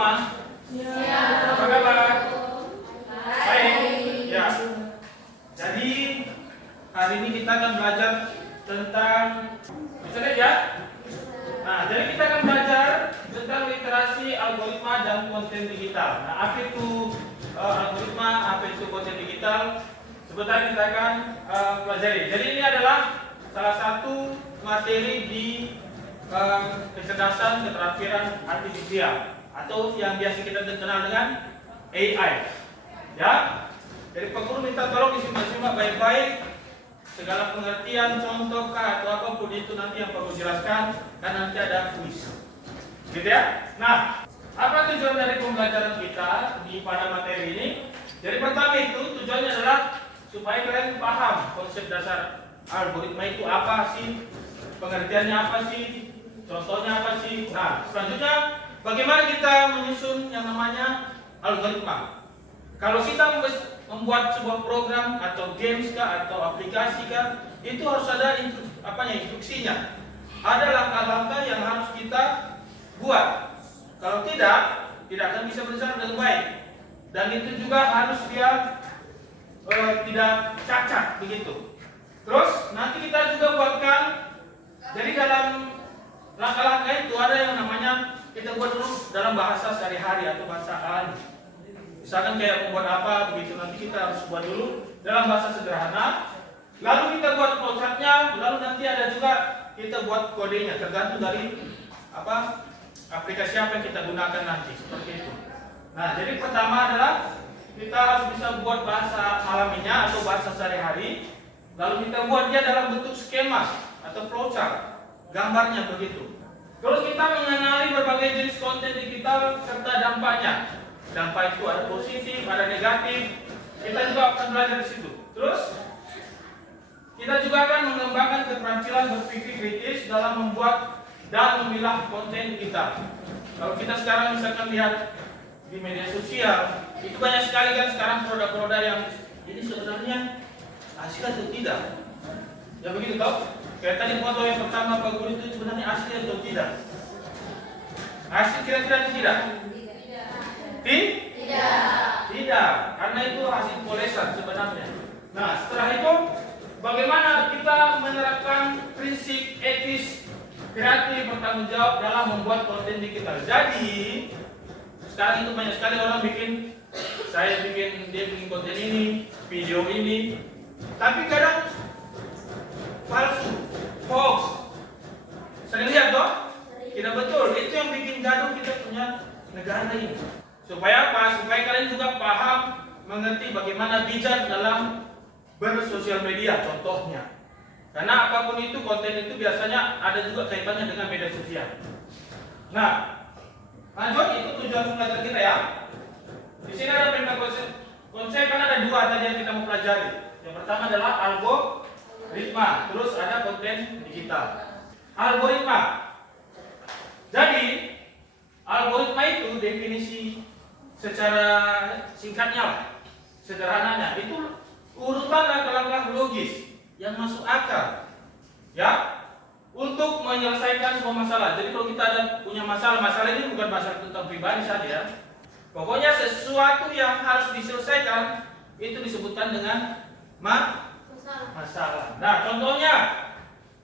semua? Apa kabar? Baik. Ya. Jadi hari ini kita akan belajar tentang, bisa lihat ya? Nah, jadi kita akan belajar tentang literasi algoritma dan konten digital. Nah, apa itu algoritma, apa itu konten digital? Sebentar kita akan pelajari. Jadi ini adalah salah satu materi di kecerdasan keterampilan artifisial atau yang biasa kita kenal dengan AI. Ya. Jadi Pak Guru minta tolong disimak-simak baik-baik segala pengertian, contoh kah atau apapun itu nanti yang Pak Guru jelaskan, kan nanti ada kuis. Gitu ya. Nah, apa tujuan dari pembelajaran kita di pada materi ini? Jadi pertama itu tujuannya adalah supaya kalian paham konsep dasar algoritma itu apa sih, pengertiannya apa sih, contohnya apa sih. Nah, selanjutnya bagaimana kita menyusun yang namanya algoritma. Kalau kita membuat sebuah program atau games kah atau aplikasi kah, itu harus ada instruksinya. Ada langkah-langkah yang harus kita buat. Kalau tidak akan bisa berjalan dengan baik. Dan itu juga harus dia tidak cacat begitu. Terus nanti kita juga buatkan, jadi dalam langkah-langkah itu ada yang namanya kita buat dulu dalam bahasa sehari-hari atau bahasa alami. Misalkan kayak membuat apa begitu, nanti kita harus buat dulu dalam bahasa sederhana. Lalu kita buat flowchartnya, lalu nanti ada juga kita buat kodenya, tergantung dari aplikasi apa yang kita gunakan nanti, seperti itu. Nah, jadi pertama adalah kita harus bisa buat bahasa alaminya atau bahasa sehari-hari. Lalu kita buat dia dalam bentuk skema atau flowchart, gambarnya begitu. Terus kita mengenali berbagai jenis konten digital serta dampaknya. Dampak itu ada positif, ada negatif. Kita juga akan belajar di situ. Terus kita juga akan mengembangkan keterampilan berpikir kritis dalam membuat dan memilah konten digital. Kalau kita sekarang misalkan lihat di media sosial, itu banyak sekali kan sekarang produk-produk yang ini sebenarnya asli atau tidak. Ya begitu toh? Kayak tadi foto yang pertama Pak Guru itu sebenarnya asli atau tidak? Asli kira-kira atau tidak? Tidak, karena itu hasil polesan sebenarnya. Nah, setelah itu bagaimana kita menerapkan prinsip etis, kreatif, bertanggung jawab dalam membuat konten digital. Jadi sekarang itu banyak sekali orang dia bikin konten ini, video ini, tapi kadang palsu, hoax. Sering lihat toh? Tidak betul. Itu yang bikin gaduh kita punya negara ini. Supaya apa? Supaya kalian juga paham, mengerti bagaimana bijak dalam bersosial media contohnya. Karena apapun itu, konten itu biasanya ada juga kaitannya dengan media sosial. Nah, lanjut, itu tujuan pembelajaran kita ya. Di sini ada konsep kan ada dua tadi yang kita mau pelajari. Yang pertama adalah algoritma, terus ada konten digital. Algoritma. Jadi algoritma itu definisi secara singkatnya, sederhananya itu urutan langkah-langkah logis yang masuk akal, ya, untuk menyelesaikan sebuah masalah. Jadi kalau kita ada punya masalah ini bukan masalah tentang pribadi saja. Pokoknya sesuatu yang harus diselesaikan itu disebutkan dengan masalah. Nah, contohnya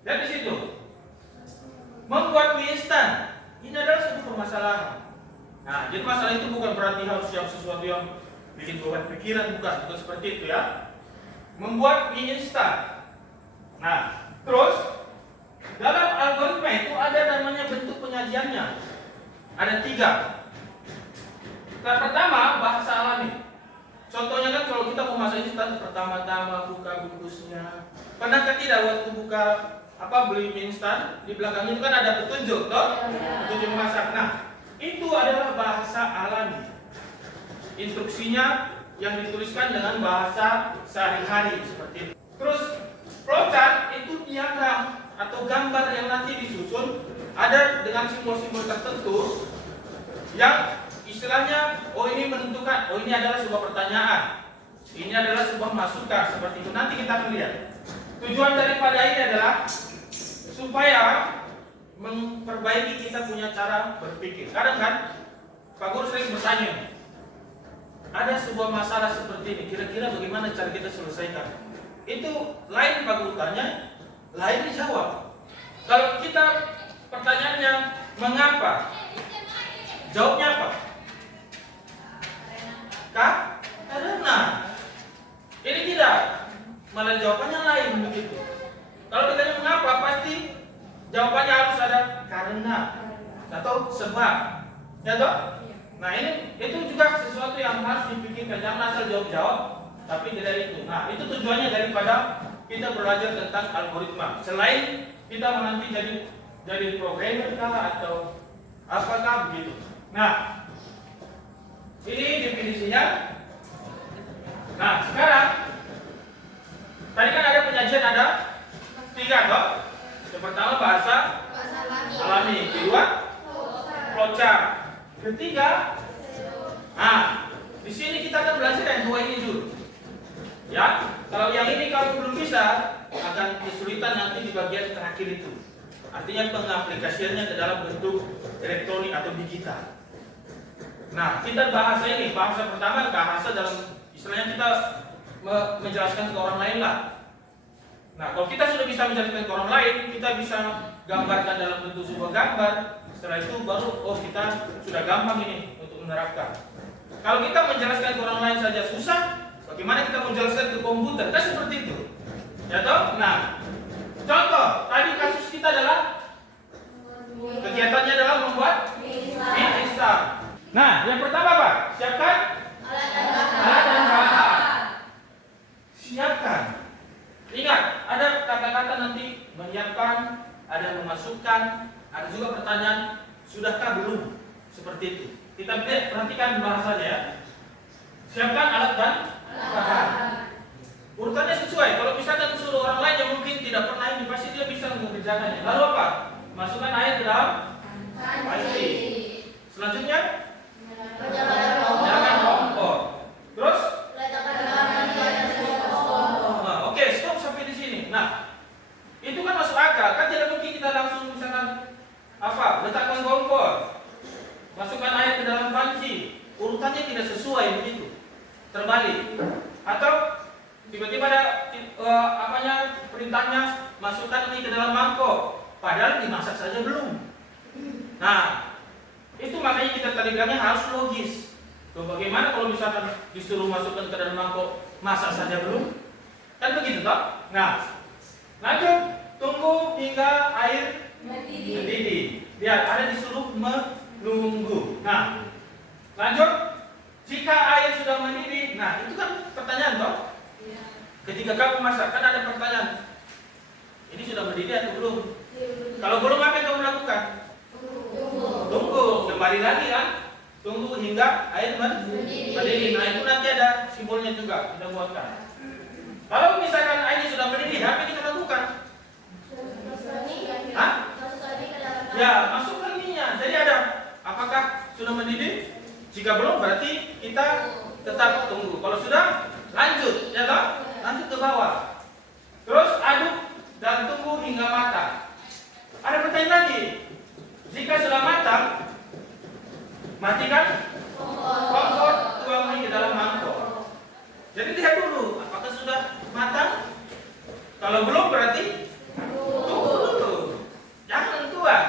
lihat di situ. Membuat mie instan ini adalah sebuah permasalahan. Nah, jadi masalah itu bukan berarti harus yang sesuatu yang bikin beban pikiran, bukan seperti itu ya. Membuat mie instan. Nah, terus dalam algoritma itu ada namanya bentuk penyajiannya. Ada 3. Yang pertama bahasa alami. Contohnya kan kalau kita mau masak instan, pertama-tama buka bungkusnya. Pernahkah tidak waktu buka beli mie instan, di belakangnya itu kan ada petunjuk toh? Petunjuk memasak. Nah, itu adalah bahasa alami. Instruksinya yang dituliskan dengan bahasa sehari-hari seperti itu. Terus flowchart itu diagram atau gambar yang nanti disusun ada dengan simbol-simbol tertentu yang istilahnya ini menentukan ini adalah sebuah pertanyaan, ini adalah sebuah masukan, seperti itu. Nanti kita akan lihat. Tujuan daripada ini adalah supaya memperbaiki kita punya cara berpikir. Kadang kan Pak Guru sering bertanya, ada sebuah masalah seperti ini, kira-kira bagaimana cara kita selesaikan? Itu lain Pak Guru tanya, lain dijawab. Kalau kita pertanyaannya mengapa, jawabnya apa? Karena. Ini tidak, malah jawabannya lain begitu. Kalau ditanya mengapa, pasti jawabannya harus ada karena atau sebab, ya toh? Nah itu juga sesuatu yang harus dipikirkan, jangan asal jawab-jawab, tapi tidak itu. Nah itu tujuannya daripada kita belajar tentang algoritma. Selain kita nanti jadi programmer kah atau apakah begitu. Nah ini definisinya. Nah sekarang tadi kan ada penyajian ada 3 toh. Yang pertama bahasa alami, kedua flowchart, ketiga. Nah di sini kita akan belajar yang 2 ini dulu. Ya, kalau yang ini kalau belum bisa akan kesulitan nanti di bagian terakhir itu. Artinya pengaplikasiannya ke dalam bentuk elektronik atau digital. Nah, kita bahasa ini, bahasa pertama bahasa dalam istilahnya kita menjelaskan ke orang lain lah. Nah, kalau kita sudah bisa menjelaskan ke orang lain, kita bisa gambarkan dalam bentuk sebuah gambar. Setelah itu baru kita sudah gampang ini untuk menerapkan. Kalau kita menjelaskan ke orang lain saja susah, bagaimana kita menjelaskan ke komputer? Kan seperti itu. Ya toh? Nah, contoh tadi kasus kita adalah kegiatannya adalah membuat mie instan. Nah, yang pertama apa? Siapkan alat dan bahan. Siapkan. Ingat, ada kata-kata nanti menyiapkan, ada memasukkan, ada juga pertanyaan, sudahkah belum? Seperti itu. Kita perhatikan bahasanya ya. Siapkan alat dan bahan. Urutannya sesuai. Kalau misalkan suruh orang lain yang mungkin tidak pernah ini, pasti dia bisa mengerjakannya. Lalu apa? Masukkan air ke dalam panci. Selanjutnya nyalakan kompor. Terus oke, stop sampai di sini. Nah, itu kan masuk akal. Kan tidak mungkin kita langsung misalkan letakkan kompor, masukkan air ke dalam panci. Urutannya tidak sesuai begitu. Terbalik. Atau tiba-tiba ada perintahnya masukkan ini ke dalam mangkok, padahal dimasak saja belum. Nah, itu makanya kita tadi bilangnya harus logis. Tuh, bagaimana kalau misalkan disuruh masukkan ke dalam mangkok, masak saja belum? Kan begitu toh? Nah, lanjut, tunggu hingga air mendidih. Lihat, ada disuruh menunggu. Nah, lanjut, jika air sudah mendidih, nah itu kan pertanyaan toh? Ketika kamu masak, kan ada pertanyaan, ini sudah mendidih atau belum? Kalau belum, apa yang kamu lakukan? Tunggu, kembali lagi kan? Tunggu hingga air mendidih. Nah itu nanti ada simbolnya juga kita buatkan. Kalau misalkan airnya sudah mendidih, apa yang kita lakukan? Hah? Ya, masukkan minyak. Jadi ada, apakah sudah mendidih? Jika belum, berarti kita tetap tunggu. Kalau sudah, lanjut, ya toh? Lanjut ke bawah. Terus aduk dan tunggu hingga matang. Ada pertanyaan lagi. Jika sudah matang, matikan kompor, tuang mie ke dalam mangkok. Jadi lihat dulu, apakah sudah matang? Kalau belum berarti tunggu dulu. Jangan tuang.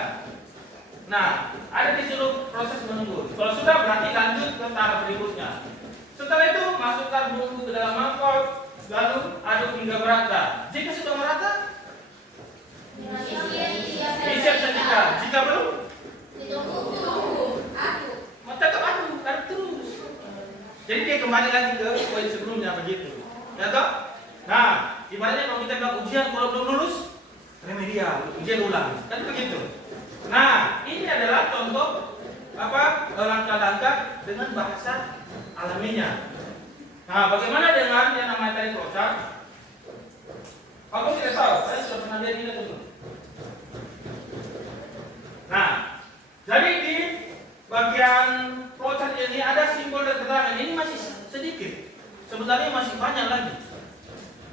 Nah, ada disuruh proses menunggu. Kalau sudah berarti lanjut ke tahap berikutnya. Setelah itu masukkan bumbu ke dalam mangkok, lalu aduk hingga merata. Jika sudah merata, siap seketika. Jika belum, tetap aduk terus. Jadi dia kembali lagi ke poin sebelumnya begitu. Ya toh? Nah, ibaratnya kalau kita bilang ujian kalau belum lulus, remedial, ujian ulang. Kan begitu. Nah, ini adalah contoh langkah-langkah dengan bahasa alaminya. Nah, bagaimana dengan yang namanya tadi flowchart? Aku tidak tahu, saya sudah pernah lihat ini dulu. Nah, jadi di bagian flowchart ini ada simbol dan keterangan. Ini masih sedikit, sebenarnya masih banyak lagi.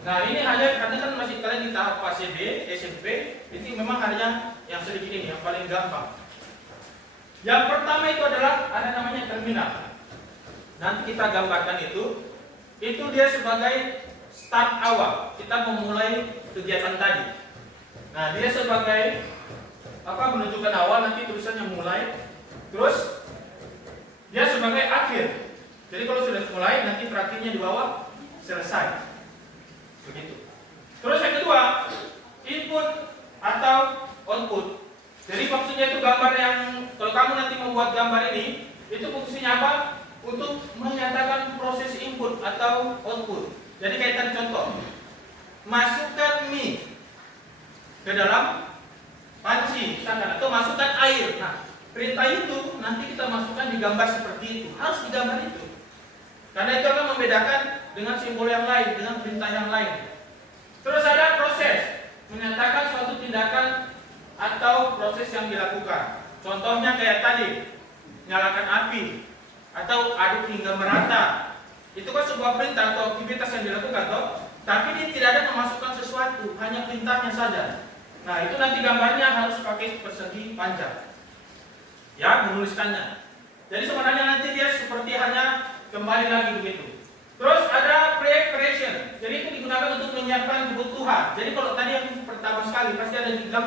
Nah, ini hanya karena kan masih kalian di tahap PASD, SMP, ini memang hanya yang sedikit ini, yang paling gampang. Yang pertama itu adalah ada namanya terminal. Nanti kita gambarkan itu dia sebagai start awal. Kita memulai kegiatan tadi. Nah, dia sebagai menunjukkan awal, nanti tulisannya mulai. Terus dia sebagai akhir. Jadi kalau sudah mulai, nanti terakhirnya di bawah selesai. Begitu. Terus yang kedua, input atau output. Jadi maksudnya itu gambar yang kalau kamu nanti membuat gambar ini, itu fungsinya apa? Untuk menyatakan proses input atau output. Jadi kayak tadi contoh, masukkan mie ke dalam panci, atau masukkan air. Nah, perintah itu nanti kita masukkan di gambar seperti itu, harus di gambar itu. Karena itu akan membedakan dengan simbol yang lain, dengan perintah yang lain. Terus ada proses, menyatakan suatu tindakan atau proses yang dilakukan. Contohnya kayak tadi, nyalakan api atau aduk hingga merata. Itu kan sebuah perintah atau aktivitas yang dilakukan toh, tapi dia tidak ada memasukkan sesuatu, hanya perintahnya saja. Nah, itu nanti gambarnya harus pakai persegi panjang. Ya, menuliskannya. Jadi sebenarnya nanti dia seperti hanya kembali lagi begitu. Terus ada preparation. Jadi itu digunakan untuk menyiapkan kebutuhan. Jadi kalau tadi yang pertama sekali pasti ada di dalam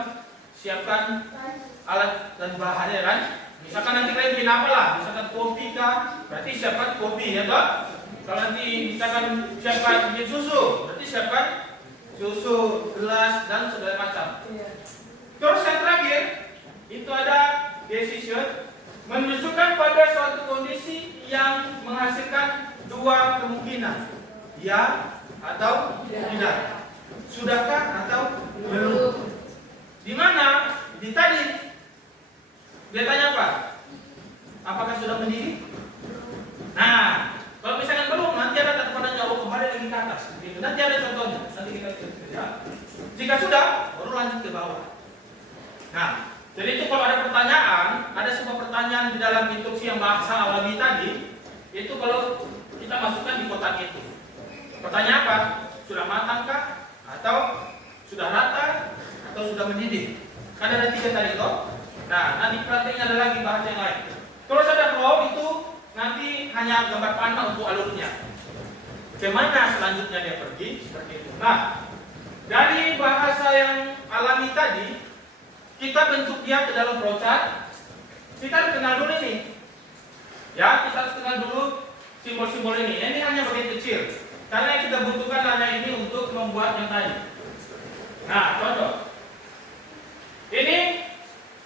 siapkan alat dan bahannya kan. Misalkan nanti kalian bikin apa lah, misalkan kopi kah, berarti siapkan kopi ya toh. Kalau nanti misalkan siapkan bikin susu, berarti siapkan susu, gelas dan segala macam. Terus yang terakhir itu ada decision, menunjukkan pada suatu kondisi yang menghasilkan dua kemungkinan, ya atau tidak. Sudahkah atau belum? Di mana? Di tadi dia tanya apa? Apakah sudah mendidih? Nah, kalau misalkan belum, nanti ada tanda jawab kembali lagi ke atas. Gitu. Nanti ada contohnya. Nanti kita kerja. Jika sudah, baru lanjut ke bawah. Nah, jadi itu kalau ada pertanyaan, ada sebuah pertanyaan di dalam instruksi yang bahasa alami tadi, itu kalau kita masukkan di kotak itu. Pertanyaan apa? Sudah matangkah? Atau sudah rata? Atau sudah mendidih? Kan ada 3 tadi toh. Nah, nanti prakteknya ada lagi bahasa yang lain. Terus ada flow, itu nanti hanya gambar panah untuk alurnya. Bagaimana selanjutnya dia pergi? Seperti itu. Nah, dari bahasa yang alami tadi, kita bentuk dia ke dalam flowchart. Kita harus kenal dulu ini. Ya, kita harus kenal dulu simbol-simbol ini. Ini hanya bagian kecil. Karena yang kita butuhkan hanya ini untuk membuat yang tadi. Nah, contoh. Ini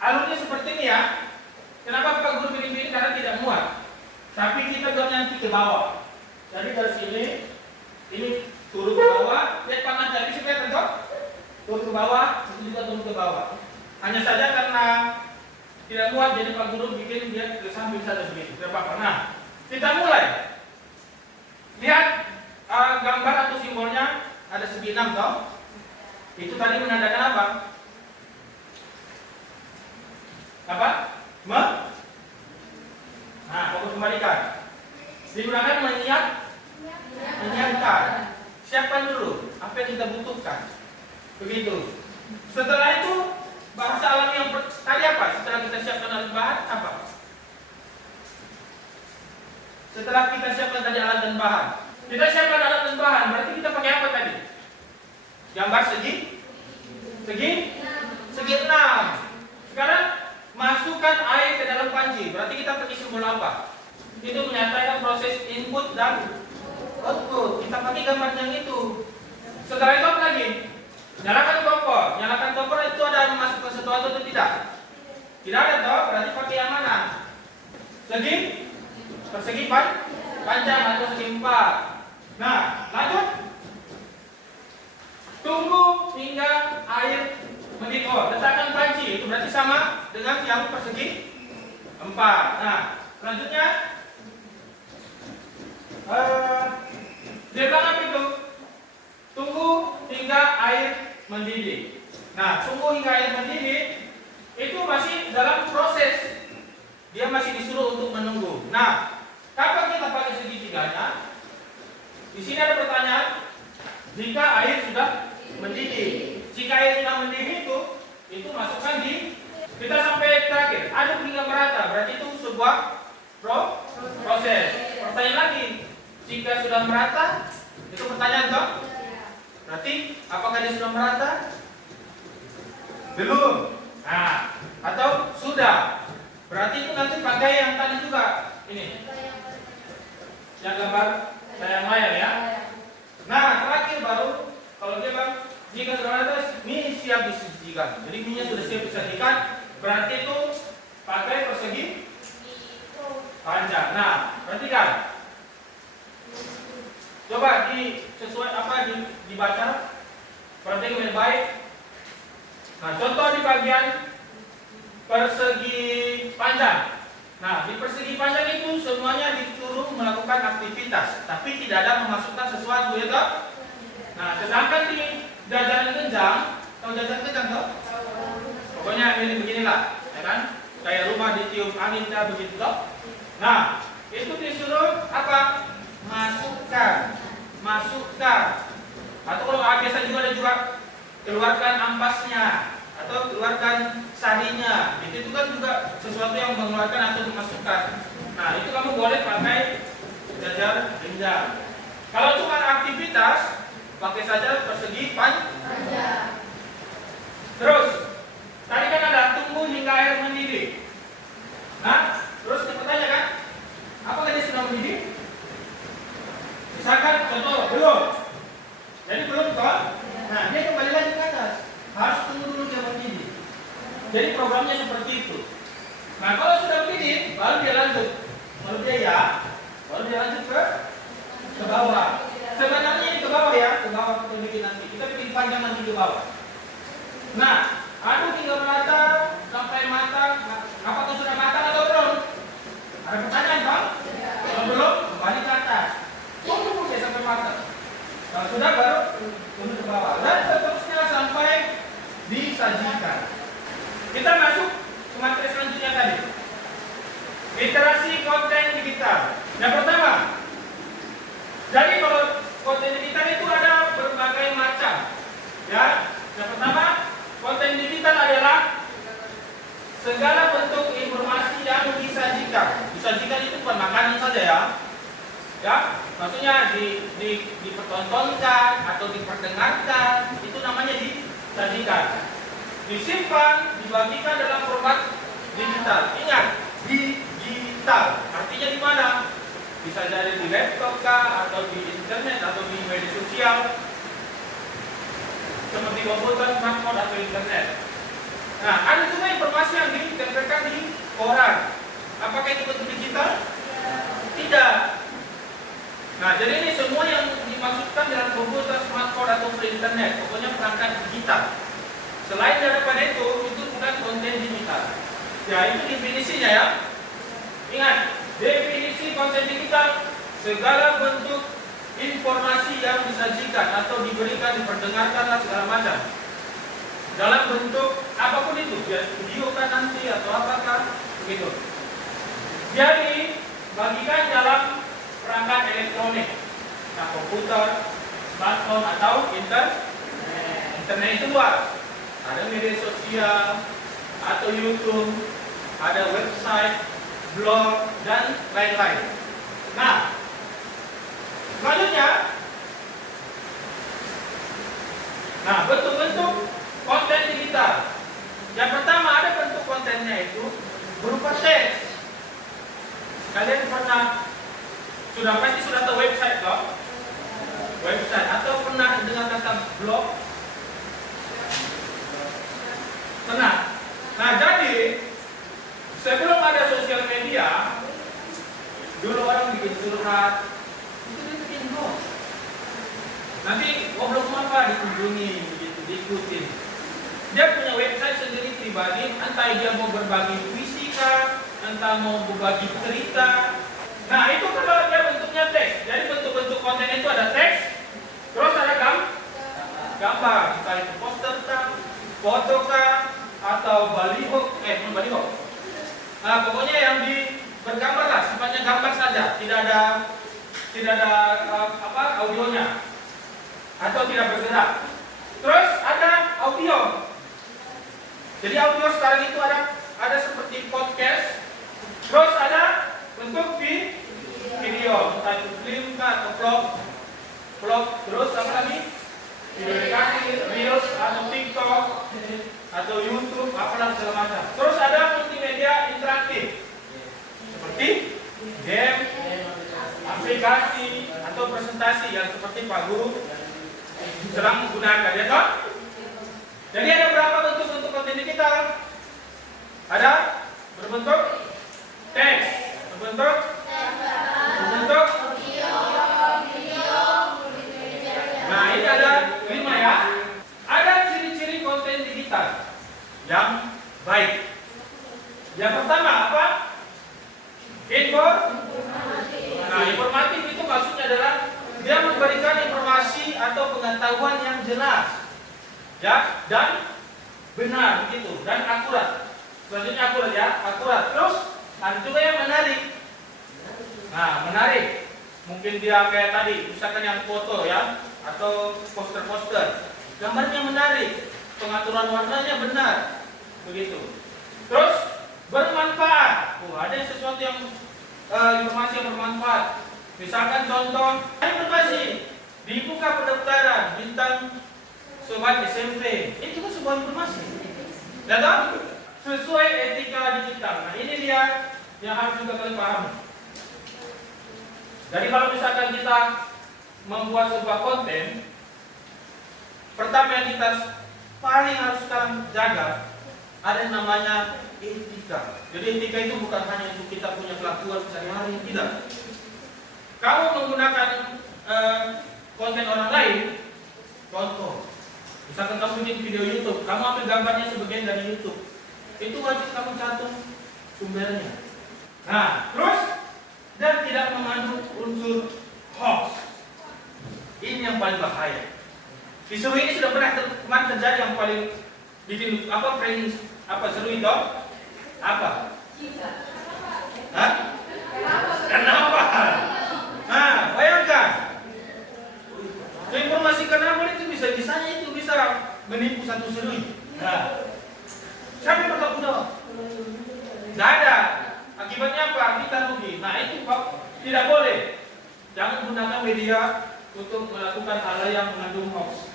alurnya seperti ini ya. Kenapa Pak Guru bikin ini? Karena tidak muat. Tapi kita akan nanti ke bawah. Jadi dari sini, ini turun ke bawah. Lihat panah jadi supaya tentu turun ke bawah, itu juga turun ke bawah. Hanya saja karena tidak muat, jadi Pak Guru bikin dia ke samping saja begitu. Tidak apa-apa. Nah, kita mulai. Lihat gambar atau simbolnya ada segi 6 toh. Itu tadi menandakan apa? Apa? Nah, fokus kembalikan. Digunakan menyiapkan. Siapkan dulu apa yang kita butuhkan. Begitu. Setelah itu bahasa alami yang tadi apa? Setelah kita siapkan alat bahan apa? Setelah kita siapkan tadi alat dan bahan, kita siapkan alat dan bahan. Berarti kita pakai apa tadi? Gambar segi 6. Sekarang masukkan air ke dalam panci. Berarti kita pakai simbol apa? Itu menyatakan proses input dan output. Kita pakai gambar yang itu. Setelah itu apa lagi? Nyalakan kompor. Nyalakan kompor itu ada memasukkan sesuatu atau tidak? Tidak ada toh, berarti pakai yang mana? Persegi panjang atau segi 4. Nah, lanjut. Tunggu hingga air mendidih. Oh, letakkan panci. Itu berarti sama dengan yang persegi 4. Nah, selanjutnya dia bilang apa itu? Tunggu hingga air mendidih. Nah, tunggu hingga air mendidih itu masih dalam proses. Dia masih disuruh untuk menunggu. Nah, kapan kita pakai segitiganya? Di sini ada pertanyaan. Jika air sudah mendidih. Jika air sudah mendidih itu masukkan di. Kita sampai terakhir. Aduk hingga merata. Berarti itu sebuah proses. Pertanyaan lagi, jika sudah merata, itu pertanyaan toh? Berarti apakah dia sudah merata? Belum. Nah, atau sudah? Berarti itu nanti pakai yang tadi juga. Ini. Yang gambar layang layar ya. Nah, terakhir baru kalau dia bang, jika sudah merata, mie siap disajikan. Jadi mie nya sudah siap disajikan. Berarti itu pakai persegi panjang. Nah, perhatikan. Coba sesuai apa dibaca. Perhatikan dengan baik. Nah, contoh di bagian persegi panjang. Nah, di persegi panjang itu semuanya disuruh melakukan aktivitas, tapi tidak ada memasukkan sesuatu ya toh? Nah, sedangkan di jajaran genjang, tahu jajaran genjang toh? Pokoknya ini beginilah, ya kan? Kayak rumah ditiup angin dah begitu toh? Nah, itu disuruh apa? Masukkan. Atau kalau biasa juga ada juga keluarkan ampasnya atau keluarkan sarinya. Itu kan juga sesuatu yang mengeluarkan atau dimasukkan. Nah, itu kamu boleh pakai jajar genjang. Kalau cuma aktivitas, pakai saja persegi panjang. Terus, tadi kan ada tunggu hingga air mendidih. Nah, terus bertanya kan, apakah dia sudah mendidih? Misalkan contoh belum. Jadi belum toh? Nah, dia kembali lagi ke atas. Harus tunggu dulu dia mendidih. Jadi programnya seperti itu. Nah, kalau sudah mendidih, baru dia lanjut. Baru dia lanjut ke bawah. Sebenarnya ini ke bawah ya, ke bawah kita bikin nanti. Kita bikin panjang nanti ke bawah. Nah, aduk hingga merata sampai matang. Apakah sudah matang atau belum? Ada pertanyaan bang? Kalau belum, kembali ke atas. Tunggu sampai matang. Kalau sudah baru turun ke bawah. Dan seterusnya sampai disajikan. Kita masuk ke materi selanjutnya tadi. Literasi konten digital. Yang pertama, jadi kalau konten digital itu ada berbagai macam. Ya, yang pertama, konten digital adalah segala bentuk informasi yang disajikan. Disajikan itu bukan makanan saja ya. Ya, maksudnya dipertontonkan atau diperdengarkan, itu namanya disajikan. Disimpan, dibagikan dalam format digital. Ingat, digital. Artinya di mana? Bisa jadi di laptop kah, atau di internet, atau di media sosial. Seperti komputer, smartphone, atau internet. Nah, ada juga informasi yang ditempelkan di koran. Apakah itu bentuk digital? Tidak. Nah, jadi ini semua yang dimasukkan dalam komputer, smartphone, atau internet. Pokoknya perangkat digital. Selain daripada itu bukan konten digital. Ya, itu definisinya ya. Ingat, definisi konten digital, segala bentuk informasi yang disajikan atau diberikan, diperdengarkan, segala macam. Dalam bentuk apapun itu, ya video kan nanti atau apakah, begitu. Jadi, bagikan dalam perangkat elektronik. Nah, komputer, smartphone, atau internet itu luas. Ada media sosial, atau YouTube, ada website, blog, dan lain-lain. Nah, selanjutnya, bentuk-bentuk konten digital. Yang pertama, ada bentuk kontennya itu berupa teks. Kalian pasti sudah tahu website toh? Website, atau pernah dengar kata blog? Pernah. Nah, jadi sebelum ada sosial media, dulu orang bikin surat, itu dia bikin blog. Nanti blog apa dikunjungi, begitu, diikutin. Dia punya website sendiri pribadi, entah dia mau berbagi puisi kah, entah mau berbagi cerita. Nah, itu kalau dia bentuknya teks. Jadi bentuk-bentuk konten itu ada teks, terus ada gambar, entah itu poster kah, foto kah, atau baliho, bukan baliho. Nah, pokoknya yang bergambar lah, sifatnya gambar saja, tidak ada audionya atau tidak bergerak. Terus ada audio. Jadi audio sekarang itu ada seperti podcast. Terus ada bentuk vlog, terus apa lagi? Video edukasi, reels atau TikTok atau YouTube, apalah segala macam. Terus ada multimedia interaktif seperti game, aplikasi atau presentasi yang seperti Pak Guru sedang menggunakan, ya toh? Jadi ada berapa bentuk konten digital? Ada berbentuk teks, berbentuk nah ini ada 5 ya. Ada ciri-ciri konten digital yang baik. Yang pertama apa? Nah, informatif itu maksudnya adalah dia memberikan informasi atau pengetahuan yang jelas, ya, dan benar begitu, dan akurat. Selanjutnya akurat ya, akurat. Terus ada juga yang menarik. Nah, menarik. Mungkin dia kayak tadi, misalkan yang foto ya, atau poster-poster. Gambarnya menarik, pengaturan warnanya benar, begitu. Terus bermanfaat. Ada sesuatu yang informasi yang bermanfaat. Misalkan contoh, informasi dibuka pendaftaran bintang sobat SMP. Itu kan sebuah informasi. Dan sesuai etika digital. Nah, ini dia yang harus juga kalian pahami. Jadi kalau misalkan kita membuat sebuah konten, pertama yang kita paling harus sekarang jaga ada yang namanya etika. Jadi etika itu bukan hanya untuk kita punya kelakuan sehari-hari, tidak. Kamu menggunakan konten orang lain, contoh, misalkan kamu bikin video YouTube, kamu ambil gambarnya sebagian dari YouTube, itu wajib kamu cantum sumbernya. Nah, terus dan tidak mengandung unsur hoax. Ini yang paling bahaya. Isu ini sudah pernah kemarin terjadi yang paling bikin seru itu apa? Hah? Kenapa? Nah, bayangkan. Informasi kenapa itu bisa-bisanya itu bisa menipu satu serui. Nah, siapa yang bertanggung jawab? Tidak ada. Akibatnya apa? Kita rugi. Nah, itu Pak, tidak boleh. Jangan gunakan media untuk melakukan hal yang mengandung hoax.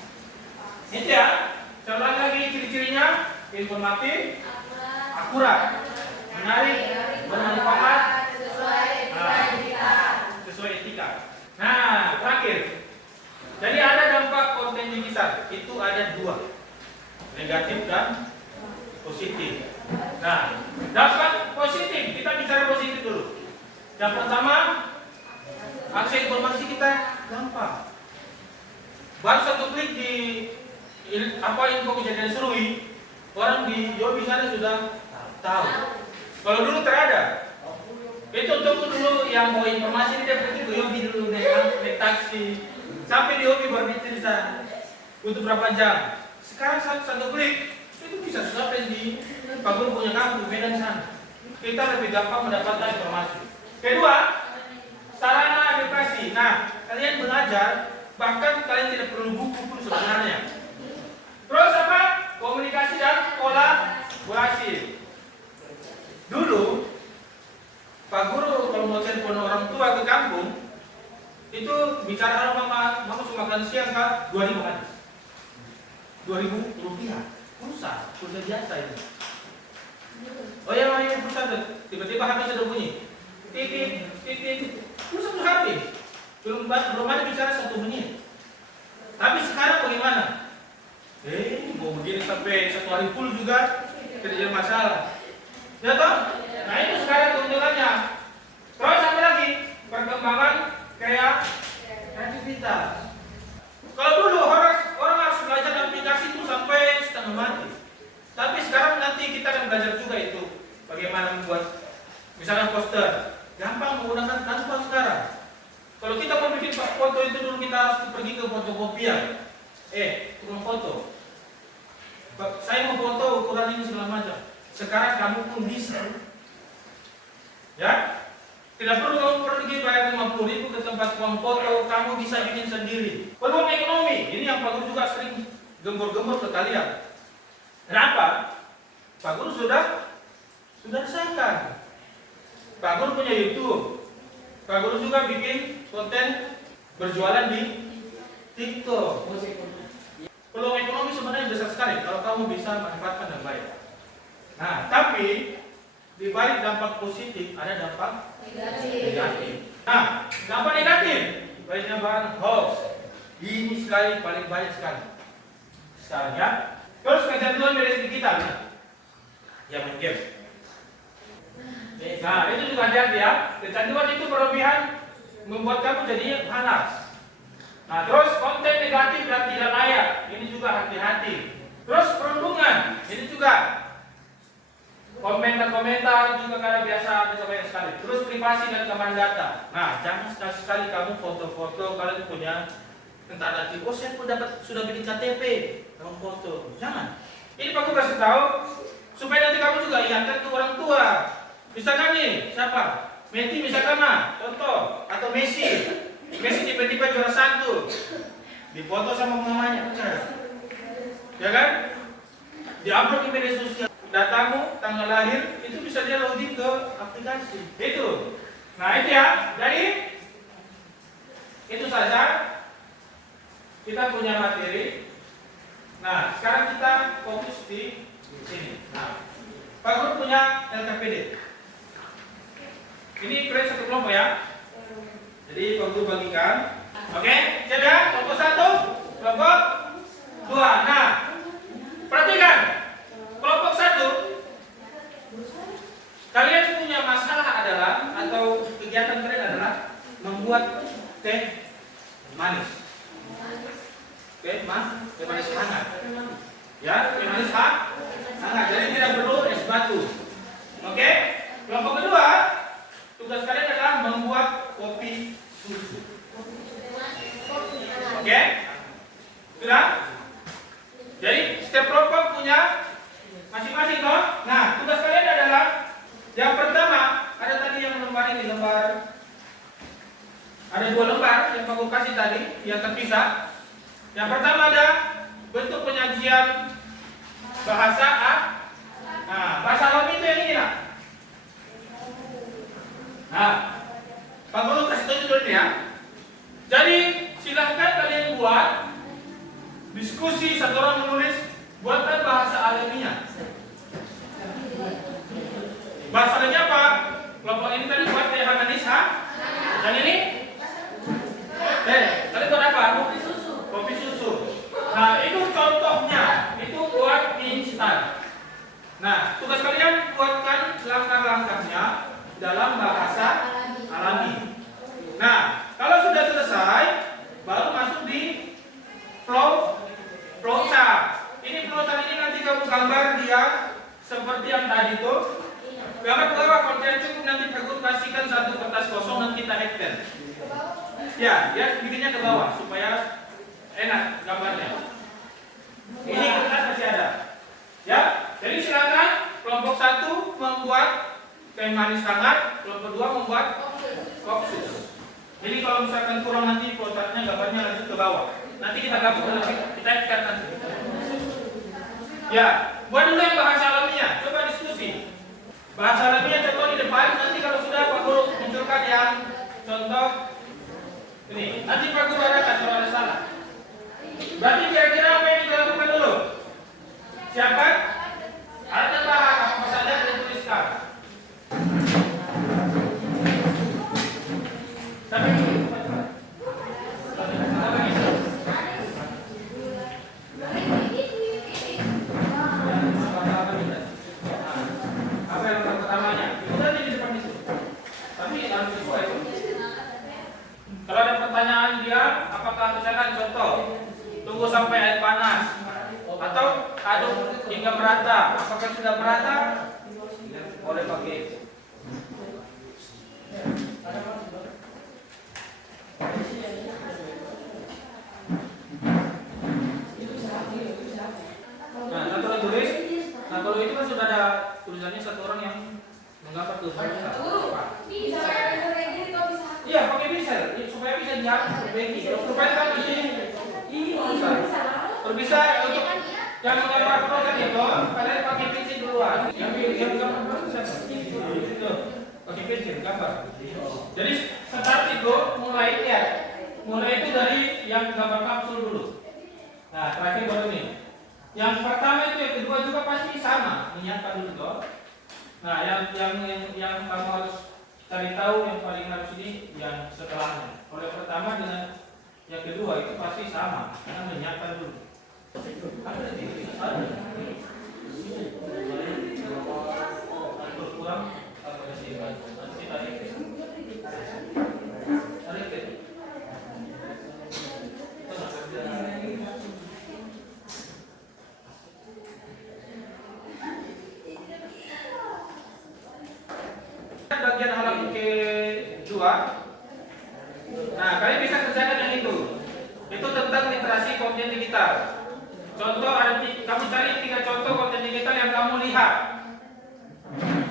Ini ya, coba lagi ciri-cirinya: informatif, akurat, menarik, bermanfaat, sesuai etika. Nah, terakhir. Jadi ada dampak konten digital. Itu ada 2, negatif dan positif. Nah, dampak positif, kita bicara positif dulu. Yang pertama, akses informasi kita gampang. Baru satu klik di info kejadian serui, orang di Yobi sana sudah tahu. Kalau dulu terada, itu tunggu dulu yang mau informasi dia pergi ke Yobi dulu naik taksi, sampai di Yobi baru bisa untuk berapa jam. Sekarang satu klik itu bisa sampai di Pak Guru punya kampung Medan sana. Kita lebih gampang mendapatkan informasi. Kedua, sarana edukasi. Nah, kalian belajar, bahkan kalian tidak perlu buku pun sebenarnya. Terus apa? Komunikasi dan kolaborasi. Dulu, Pak Guru kalau mau telepon orang tua ke kampung, itu bicara mama suka makan siang Kak, 2.000 hadis. 2.000 rupiah. Pulsa biasa ini. Oh ya, ini pulsa tiba-tiba HP sudah bunyi. Titit, pulsa sudah habis. Belum ada bicara 1 menit. Tapi sekarang bagaimana? Mau begini sampai 1 hari full juga tidak ada masalah. Ya toh? Nah itu sekarang keuntungannya. Terus apa lagi? Perkembangan kreativitas. Kalau dulu orang harus belajar aplikasi itu sampai setengah mati. Tapi sekarang nanti kita akan belajar juga itu bagaimana membuat misalnya poster. Gampang menggunakan Canva sekarang. Kalau kita mau bikin foto itu dulu kita harus pergi ke fotokopian. Tukang foto. Saya mau foto ukuran ini segala macam. Sekarang kamu pun bisa. Ya? Tidak perlu kamu pergi bayar 50.000 ke tempat tukang foto, kamu bisa bikin sendiri. Peluang ekonomi, ini yang Pak Guru juga sering gembor-gembor ke kalian. Kenapa? Pak Guru sudah rasakan. Pak Guru punya YouTube. Pak Guru juga bikin konten berjualan di TikTok. Peluang ekonomi sebenarnya besar sekali kalau kamu bisa manfaatkan dengan baik. Nah, tapi di balik dampak positif ada dampak negatif. Nah, dampak negatif banyak bahan hoax. Ini sekali paling banyak sekali sekarang ya. Terus kecanduan media digital ya, main game. Nah, itu juga hati-hati ya. Kecanduan itu berlebihan membuat kamu jadi malas. Nah, terus konten negatif dan tidak layak, ini juga hati-hati. Terus perundungan, ini juga komentar-komentar juga karena biasa banyak sekali. Terus privasi dan keamanan data. Nah, jangan sekali-sekali kamu foto-foto kalian punya entah nanti, oh saya pun sudah bikin KTP dalam foto. Jangan. Ini aku kasih tahu supaya nanti kamu juga ingatkan ke orang tua. Misalkan nih, siapa? Meti misalkan mah, contoh, atau Messi tiba-tiba juara 1, difoto sama mamanya, ya kan? Diupload di media sosial, datamu, tanggal lahir, itu bisa dia login ke aplikasi. Itu. Nah itu ya, jadi itu saja kita punya materi. Nah sekarang kita fokus di sini. Nah, Pak Guru punya LKPD. Ini kalian satu kelompok ya. Jadi Pak Guru bagikan. Oke, siap ya? Kelompok 1, kelompok 2. Nah, perhatikan. Kelompok 1, kalian punya masalah adalah atau kegiatan kalian adalah membuat teh manis. Teh manis hangat. Ya, teh manis hangat. Jadi tidak perlu es batu. Oke? Kelompok kedua, tugas kalian adalah membuat kopi susu. Oke? Sudah? Jadi setiap kelompok punya masing-masing toh. Nah, tugas kalian adalah yang pertama, ada tadi yang lembar ini, ada 2 lembar yang aku kasih tadi yang terpisah. Yang pertama ada bentuk penyajian bahasa Nah, bahasa alami itu yang ini lah. Nah, Pak Guru kasih tahu dulu ya. Jadi silahkan kalian buat diskusi, satu orang menulis buatan bahasa alaminya. Bahasa alaminya apa? Kelompok ini tadi buat teh manis dan ini tadi buat apa? Kopi susu. Nah, itu contohnya, itu buat mie instan. Nah, tugas kalian buatkan langkah-langkahnya dalam bahasa alami. Nah, kalau sudah selesai, baru masuk di flowchart. Ini flowchart ini nanti kamu gambar dia seperti yang tadi itu. Gambar ke bawah, kalau tidak cukup nanti aku kasihkan satu kertas kosong dan kita hektar. Ya, bikinnya ke bawah supaya enak gambarnya. Ini kertas masih ada. Ya, jadi silakan kelompok 1 membuat teh manis hangat, kelompok 2 membuat kopi susu. Jadi kalau misalkan kurang nanti flowchartnya gambarnya lanjut ke bawah. Nanti kita gabung lagi, kita ikat nanti. Ya, buat dulu yang bahasa alaminya, coba diskusi. Bahasa alaminya contoh di depan, nanti kalau sudah Pak Guru munculkan yang contoh ini. Nanti Pak Guru arahkan kalau ada salah. Berarti kira-kira apa yang kita lakukan dulu? Siapa? Ada tambahan apa saja yang dituliskan. Tapi apa yang pertamanya? Itu tadi di depan itu. Tapi harus sesuai. Kalau ada pertanyaan dia, apakah misalkan contoh tunggu sampai air panas atau aduk hingga merata, apakah sudah merata? Boleh pakai. Nah, satu tulis. Nah, kalau itu kan sudah ada tulisannya satu orang yang menggambar tuh. Iya, pakai pincel supaya bisa diperbaiki. Kalau supaya kan ini bisa untuk yang menggambar program itu, kalian pakai pincel duluan. Yang gambar siapa? Itu pakai pincel gambar. Jadi start itu mulai lihat Mulai itu dari yang gambar kapsul dulu. Nah, terakhir baru ini. Yang pertama itu, yang kedua juga pasti sama, menyiapkan dulu toh. Nah, yang kamu harus cari tahu yang paling harus ini yang setelahnya. Kalau yang pertama dengan yang kedua itu pasti sama, karena menyiapkan dulu. Kurang apa sih? Bagian halaman kedua. Nah, kalian bisa kerjakan yang itu. Itu tentang literasi konten digital. Contoh ada kamu cari 3 contoh konten digital yang kamu lihat.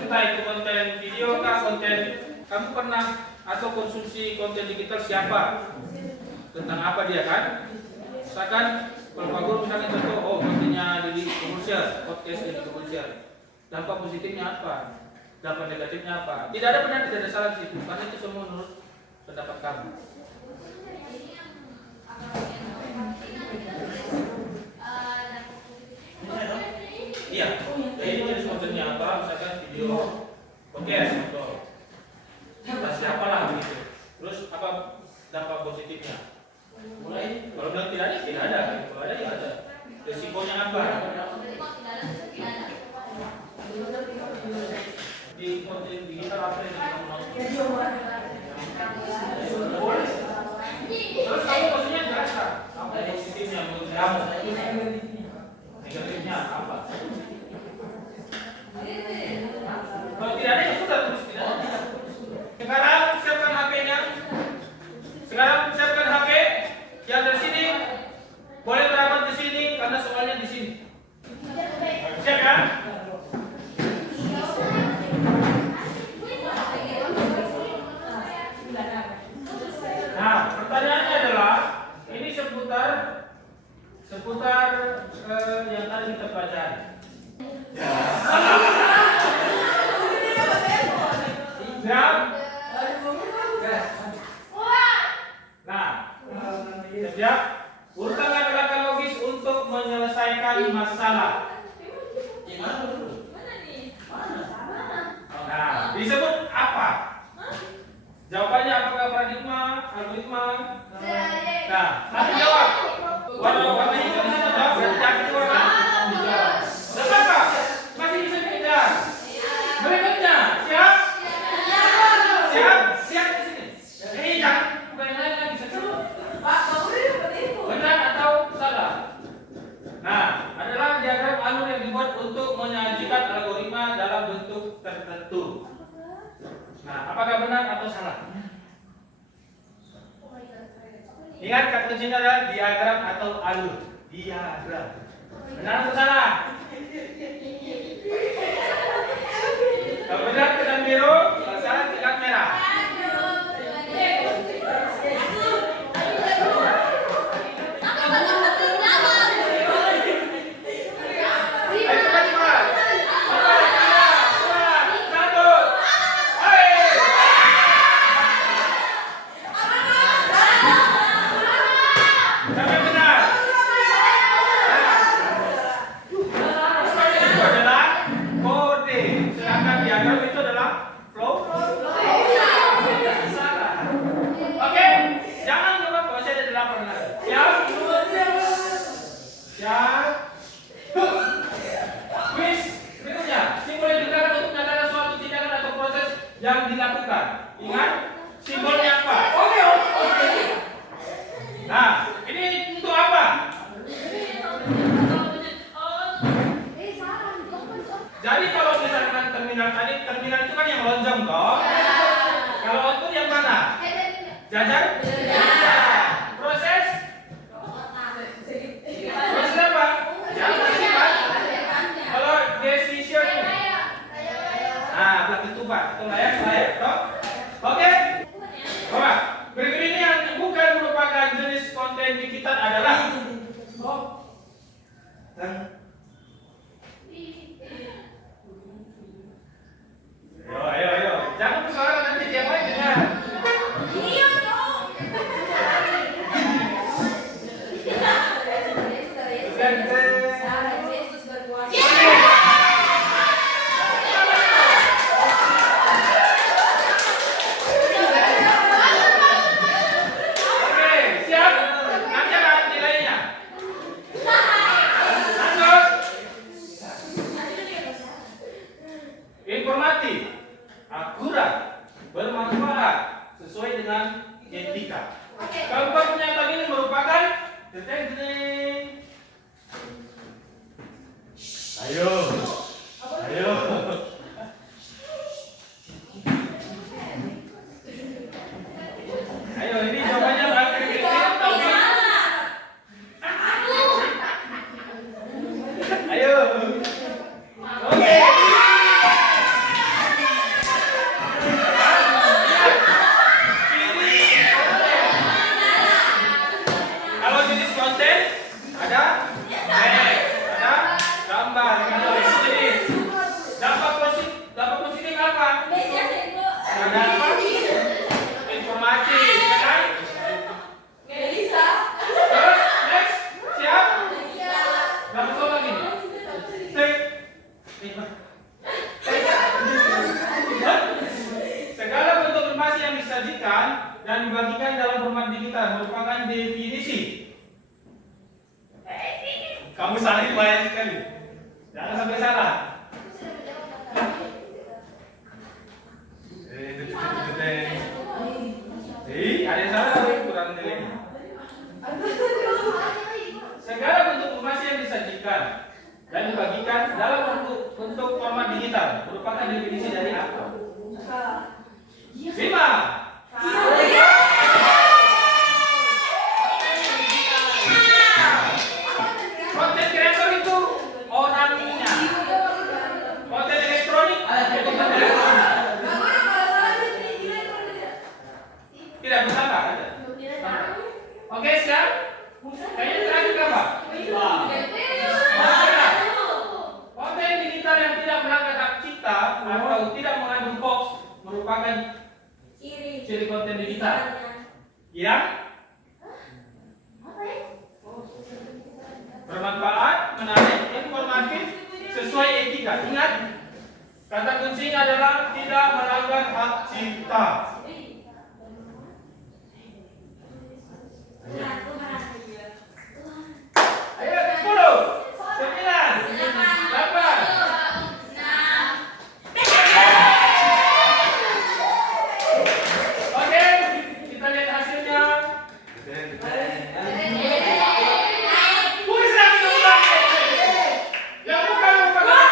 Entah itu konten video kah, konten kamu pernah atau konsumsi konten digital siapa? Tentang apa dia kan? Misalkan kalau Pak Guru misalkan contoh, oh kontennya Deddy Corbuzier, podcast Deddy Corbuzier. Dampak positifnya apa? Dampak negatifnya apa? Tidak ada benar, tidak ada salah di situ, karena itu semua menurut pendapat kamu. Iya, jadi jenis kontennya apa? Misalkan video podcast, contoh. Nah, siapa lah begitu. Terus apa dampak positifnya? Mulai kalau bilang tidak ada. Kalau ada ya ada. Resikonya apa? Di konten digital apa yang kamu mau? Terus kamu maksudnya jelaskan apa positifnya menurut kamu? Negatifnya apa? Kalau tidak ada ya sudah terus tidak ada. Sekarang siapkan HP-nya. Sekarang siapkan HP yang dari sini. Boleh berapat di sini karena soalnya di sini. Siap kan? Nah, pertanyaannya adalah ini seputar yang tadi kita pelajari. Siap? Nah, siap? Urutan kata-kata logis untuk menyelesaikan masalah. Nah, disebut apa? Jawabannya apakah paradigma, algoritma? Nah, kasih jawab. Warna hijau di situ jawab berarti jangan warna hijau. Dapat Pak? Masih bisa dikejar. Berikutnya, siap? Siap? Siap di sini. Jangan bukan yang lain lagi sekarang. Benar atau salah? Nah, adalah diagram alur yang dibuat untuk menyajikan algoritma dalam bentuk tertentu. Nah, apakah benar atau salah? Ingat kata kuncinya adalah diagram atau alur. Diagram. Benar atau salah? Kalau benar tekan biru, kalau salah tekan merah. Yang dilakukan, ingat simbolnya apa? Nah, ini untuk apa? Jadi kalau misalkan terminal tadi, terminal itu kan yang lonjong toh. Kalau output yang mana? Jajar? Proses? Proses apa? Yang bersifat? Kalau decision? Nah, belah ketupat, itu layak toh. Oke. Bapak, berikut ini yang bukan merupakan jenis konten digital adalah Ayo. Jangan bersuara nanti dia lain dengar. Iya dong. sesuai dengan etika. Keempat pernyataan ini merupakan ayo. Ayo, ini jawabannya ayo. Oke. Kalau jenis konten ada teks, ada gambar, video. Itu jenis. Dampak positif apa? Ada apa? Informasi, ya kan? Terus next, siap? Langsung lagi. Segala bentuk informasi yang disajikan dan dibagikan dalam format digital merupakan definisi. Kamu salah banyak sekali. Jangan sampai salah. Ada yang salah, kurang nilai. Segala bentuk informasi yang disajikan dan dibagikan dalam bentuk format digital merupakan definisi dari apa? 5. Konten kreator itu orangnya. Konten elektronik tidak bersama ada. Oke, sekarang kayaknya terakhir apa? Konten digital yang tidak melanggar hak cipta atau tidak mengandung hoax merupakan ciri konten digital yang bermanfaat, menarik, informatif, sesuai etika. Ingat, kata kuncinya adalah tidak melanggar hak cipta. Ayo, 10, 9, 8. Oke, kita lihat hasilnya. Yang bukan merupakan.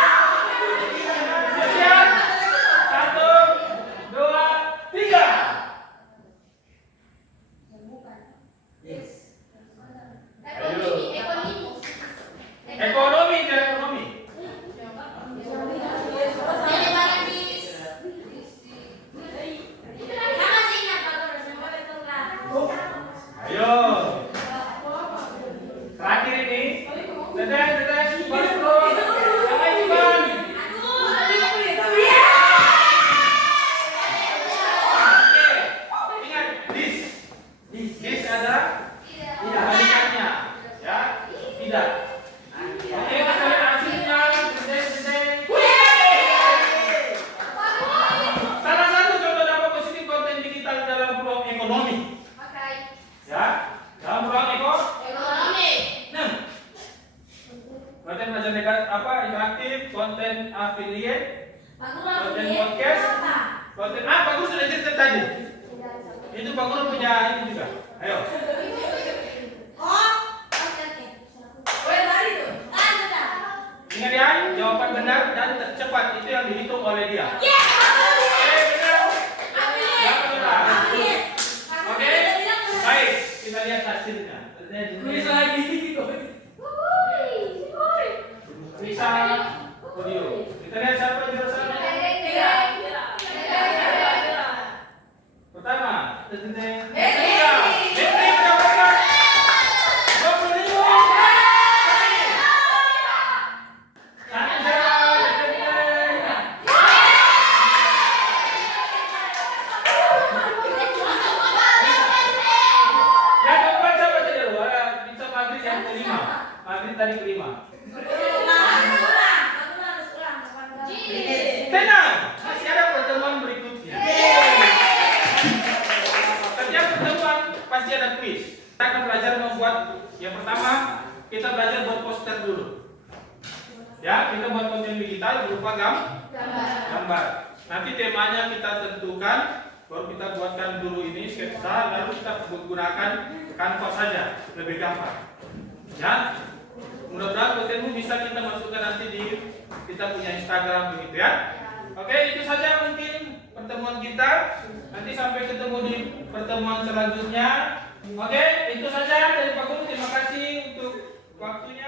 Siap? 1, 2, 3. Ekonomi dan ekonomi. Ayo. Terakhir ini. Dadah, balik bro. Jangan Ivan. Oke. Ingat, this ada kebalikannya. Ya, tidak. Oke, kita lihat hasilnya. Salah satu contoh dampak positif konten digital dalam peluang ekonomi. Ya, dalam peluang ekonomi. Nah, konten belajar negatif apa? Interaktif, konten affiliate, konten podcast, konten apa? Aku sudah cerita tadi. Itu Pak Guru punya itu juga. Ayo. Ingat ya, jawaban benar dan cepat itu yang dihitung oleh dia. Oke, baik, kita lihat hasilnya. Kuis lagi. Bisa audio. Kita lihat siapa yang juara. Pertama, mendapatkan 25. Tadi kelima. Tenang, masih ada pertemuan berikutnya. Setiap pertemuan pasti ada kuis. Kita akan belajar membuat. Yang pertama, kita belajar buat poster dulu. Ya, kita buat konten digital berupa gambar. Nanti temanya kita tentukan baru kita buatkan dulu ini sketsa, lalu kita gunakan Canva saja, lebih gampang. Ya, mudah-mudahan kontenmu bisa kita masukkan nanti di kita punya Instagram begitu ya. Oke, itu saja mungkin pertemuan kita. Nanti sampai ketemu di pertemuan selanjutnya. Oke, itu saja dari Pak Guru. Terima kasih untuk waktunya.